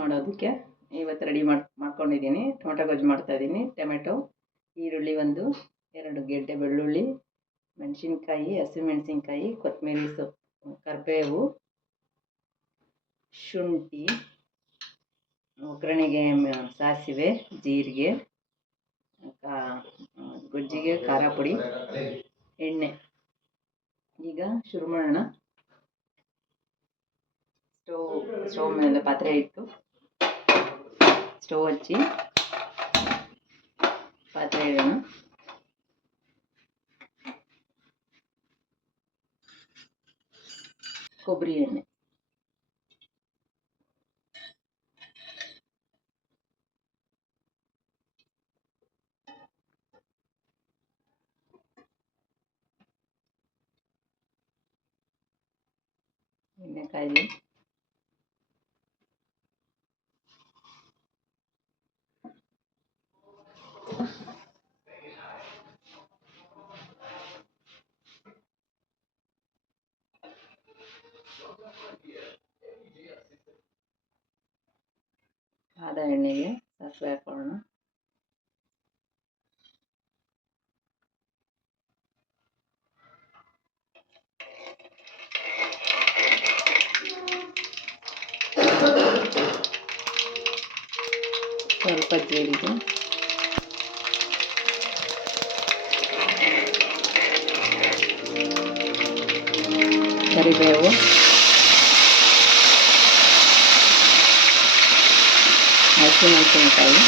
ಮಾಡೋದಕ್ಕೆ ಇವತ್ತು ರೆಡಿ ಮಾಡ್ಕೊಂಡಿದ್ದೀನಿ. ಟೊಮೆಟೊ ಗೊಜ್ಜು ಮಾಡ್ತಾಯಿದ್ದೀನಿ. ಟೊಮೆಟೊ, ಈರುಳ್ಳಿ 2 ಗೆಡ್ಡೆ ಬೆಳ್ಳುಳ್ಳಿ, ಮೆಣಸಿನ್ಕಾಯಿ, ಹಸಿಮೆಣಸಿನ್ಕಾಯಿ, ಕೊತ್ತಂಬರಿ ಸೊಪ್ಪು, ಕರಿಬೇವು, ಶುಂಠಿ, ಒಗ್ಗರಣೆಗೆ ಸಾಸಿವೆ, ಜೀರಿಗೆ, ಗೊಜ್ಜಿಗೆ ಖಾರ ಪುಡಿ, ಎಣ್ಣೆ. ಈಗ ಶುರು ಮಾಡೋಣ. ಸ್ಟವ್ ಮೇಲೆ ಪಾತ್ರೆ ಇಟ್ಟು ಸ್ಟವ್ ಹಚ್ಚಿ ಪಾತ್ರೆ ಇಡೋಣ. ಕೊಬ್ಬರಿ ಎಣ್ಣೆ, ಎಣ್ಣೆ ಕಾಯಿ, ಆದ ಎಣ್ಣೆಗೆ ಸಾಸಿವೆ ಹಾಕೊಳ್ಳೋಣ. ಸ್ವಲ್ಪ ಜೀರಿಗೆ, ಕರಿಬೇವು, ಹಸಿಮೆಣಸಿನಕಾಯಿ,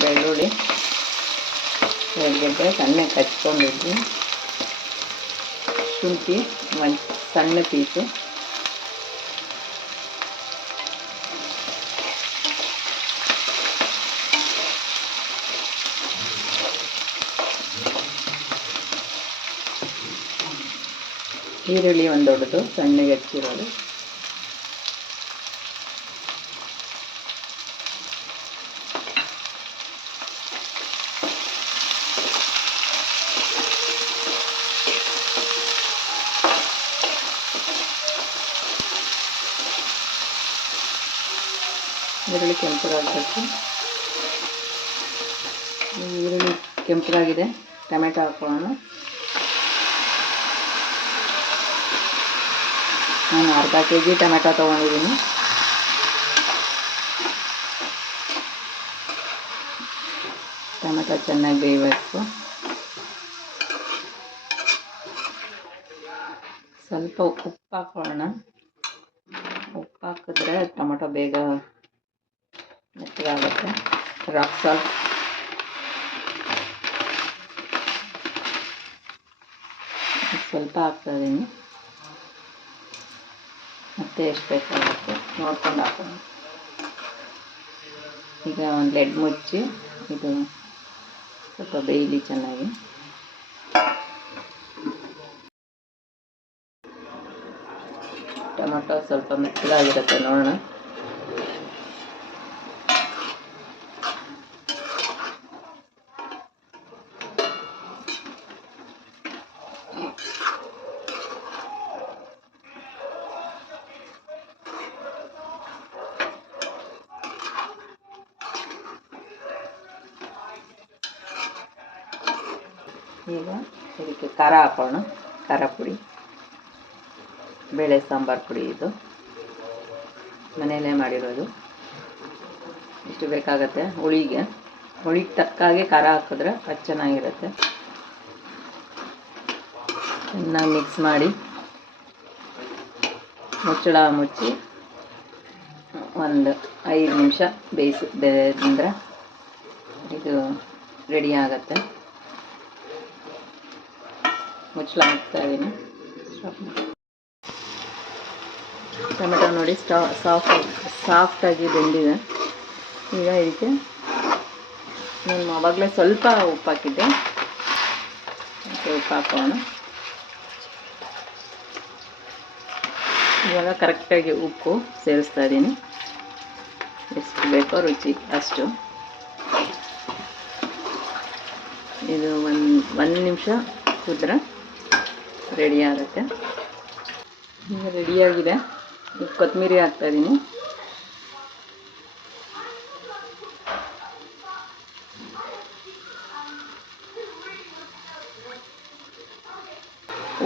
ಬೆಳ್ಳುಳ್ಳಿ 2 ಗೆಡ್ಡೆ ಸಣ್ಣಗೆ ಹಚ್ಕೊಂಡಿದ್ವಿ, ಶುಂಠಿ 1 ಸಣ್ಣ ಪೀಸು, ಈರುಳ್ಳಿ 1 ದೊಡ್ಡದು ಸಣ್ಣಗೆ ಹೆಚ್ಚಿರೋದು, ಈರುಳ್ಳಿ ಕೆಂಪಗಾಗಬೇಕು. ಈರುಳ್ಳಿ ಕೆಂಪಗಾಗಿದೆ, ಟೊಮೆಟೊ ಹಾಕೊಳ್ಳೋಣ. ನಾನು ಅರ್ಧ kg ಟೊಮೆಟೊ ತೊಗೊಂಡಿದ್ದೀನಿ. ಟೊಮೆಟೊ ಚೆನ್ನಾಗಿ ಬೇಯಬೇಕು. ಸ್ವಲ್ಪ ಉಪ್ಪು ಹಾಕೊಳ್ಳೋಣ. ಉಪ್ಪು ಹಾಕಿದ್ರೆ ಟೊಮೆಟೊ ಬೇಗ ಮೆತ್ತಗಾಗುತ್ತೆ. ರಾಕ್ ಸಾಲ್ಟ್, ಸ್ವಲ್ಪ ಹಾಕ್ತಾಯಿದ್ದೀನಿ. ಮತ್ತೆ ಎಷ್ಟು ಬೇಕಾಗುತ್ತೆ ನೋಡ್ಕೊಂಡು ಹಾಕೋಣ. ಈಗ ಒಂದು ಲೆಡ್ ಮುಚ್ಚಿ ಇದು ಸ್ವಲ್ಪ ಬೇಯಲಿ ಚೆನ್ನಾಗಿ. ಟೊಮೆಟೊ ಸ್ವಲ್ಪ ಮೆತ್ತಗಾಗಿರುತ್ತೆ, ನೋಡೋಣ. ಈಗ ಇದಕ್ಕೆ ಖಾರ ಹಾಕೋಣ. ಖಾರ ಪುಡಿ, ಬೇಳೆ ಸಾಂಬಾರು ಪುಡಿ, ಇದು ಮನೆಯಲ್ಲೇ ಮಾಡಿರೋದು. ಇಷ್ಟು ಬೇಕಾಗತ್ತೆ. ಹುಳಿಗೆ ತಕ್ಕಾಗೆ ಖಾರ ಹಾಕಿದ್ರೆ ಅದು ಚೆನ್ನಾಗಿರುತ್ತೆ. ಚೆನ್ನಾಗಿ ಮಿಕ್ಸ್ ಮಾಡಿ ಮುಚ್ಚಳ ಮುಚ್ಚಿ ಒಂದು 5 ನಿಮಿಷ ಬೇಯಿಸಿದ್ರೆ ಇದು ರೆಡಿ ಆಗುತ್ತೆ. ಮುಚ್ಚಳ ಹಾಕ್ತಾ ಇದ್ದೀನಿ. ಟೊಮೆಟೊ ನೋಡಿ ಸಾಫ್ಟಾಗಿ ಬೆಂದಿದೆ. ಈಗ ಇದಕ್ಕೆ ನಾನು ಆವಾಗಲೇ ಸ್ವಲ್ಪ ಉಪ್ಪು ಹಾಕಿದ್ದೆ, ಉಪ್ಪು ಹಾಕೋಣ. ಇವಾಗ ಕರೆಕ್ಟಾಗಿ ಉಪ್ಪು ಸೇರಿಸ್ತಾ ಇದ್ದೀನಿ. ಎಷ್ಟು ಬೇಕೋ ರುಚಿ ಅಷ್ಟು. ಇದು ಒಂದು ಒಂದು ನಿಮಿಷ ಕುದ್ರೆ ರೆಡಿ ಆಗುತ್ತೆ. ಈಗ ರೆಡಿಯಾಗಿದೆ. ಈಗ ಕೊತ್ತಂಬರಿ ಹಾಕ್ತಾಯಿದ್ದೀನಿ.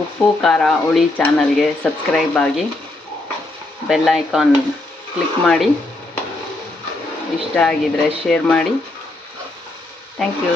ಉಪ್ಪು ಖಾರ ಹುಳಿ ಚಾನಲ್ಗೆ ಸಬ್ಸ್ಕ್ರೈಬ್ ಆಗಿ ಬೆಲ್ ಐಕಾನ್ ಕ್ಲಿಕ್ ಮಾಡಿ. ಇಷ್ಟ ಆಗಿದರೆ ಶೇರ್ ಮಾಡಿ. Thank you.